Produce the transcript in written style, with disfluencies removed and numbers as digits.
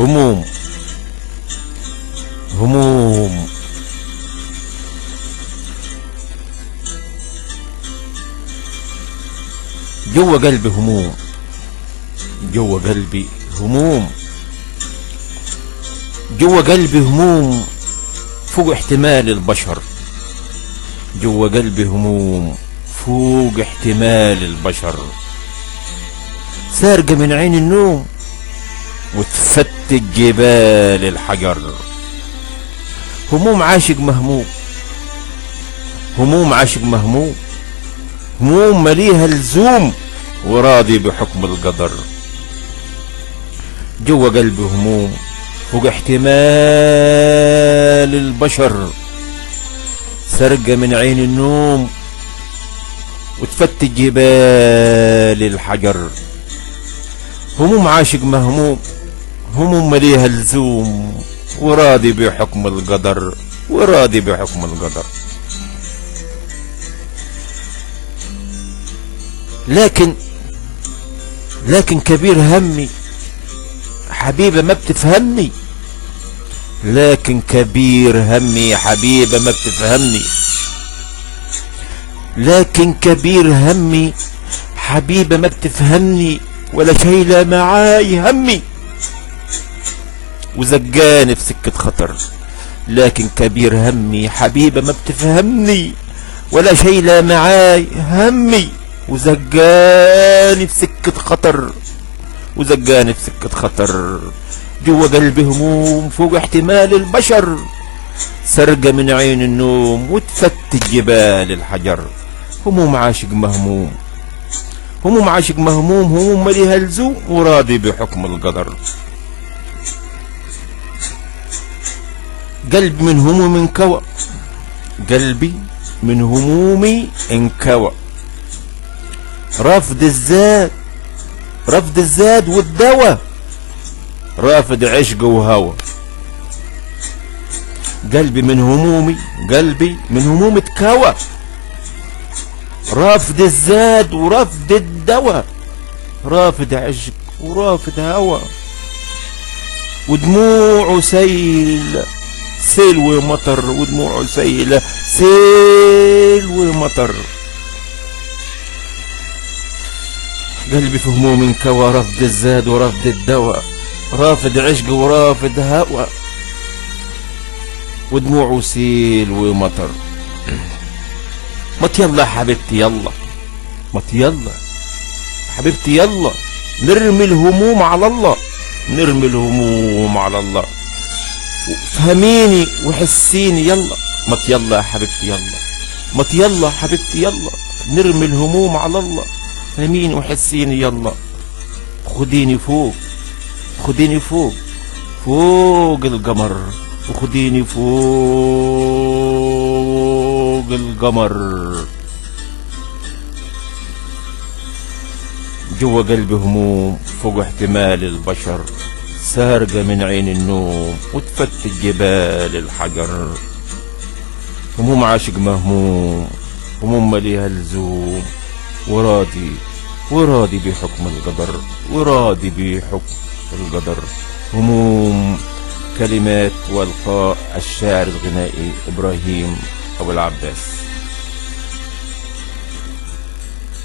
هموم هموم جوا قلبي هموم، جوا قلبي هموم، جوا قلبي هموم فوق احتمال البشر، جوا قلبي هموم فوق احتمال البشر، سارقة من عين النوم وتفتت جبال الحجر. هموم عاشق مهموم، هموم عاشق مهموم، هموم مليها لزوم وراضي بحكم القدر. جوا قلبي هموم فوق احتمال البشر، سرقة من عين النوم وتفتت جبال الحجر. هموم عاشق مهموم، هموم مليها لزوم وراضي بحكم القدر، وراضي بحكم القدر. لكن كبير همي حبيبة ما بتفهمني، لكن كبير همي حبيبة ما بتفهمني، لكن كبير همي حبيبة ما بتفهمني، ولا شايلة معاي همي وزقاني في سكة خطر. لكن كبير همي حبيبة ما بتفهمني، ولا شايلة معاي همي وزقاني في سكة خطر، وزقاني في سكة خطر. جوا قلبي هموم فوق احتمال البشر، سرقة من عين النوم وتفتت جبال الحجر. هموم عاشق مهموم، هموم عاشق مهموم، هموم مليها لزوم وراضي بحكم القدر. قلبي من هموم انكوى، قلبي من همومي انكوى، رافض الزاد، رافض الزاد والدواء، رافض عشق وهوى. قلبي من همومي، قلبي من هموم اتكوى، رافض الزاد ورافض الدواء، رافض عشق ورافض هوى. ودموعه سيل، سيل ومطر، ودموعه سيل، سيل ومطر. قلبي في هموم انكوى، رافض الزاد ورافض الدواء، رافض عشق ورافض هوى. ودموعه سيل ومطر. مت يلا حبيبتي يلا، مت يلا حبيبتي يلا، نرمي الهموم على الله، نرمي الهموم على الله. فهميني وحسيني يلا، مت يلا يا حبيبتي يلا، مت يلا حبيبتي يلا، نرمي الهموم على الله. فهميني وحسيني يلا، خديني فوق، خديني فوق، فوق القمر، وخديني فوق القمر. جوا قلبي هموم فوق احتمال البشر، سارقة من عين النوم وتفتت جبال الحجر. هموم عاشق مهموم، هموم مليها لزوم وراضي، وراضي بحكم القدر، وراضي بحكم القدر. هموم. كلمات والقاء الشاعر الغنائي إبراهيم أبو العباس.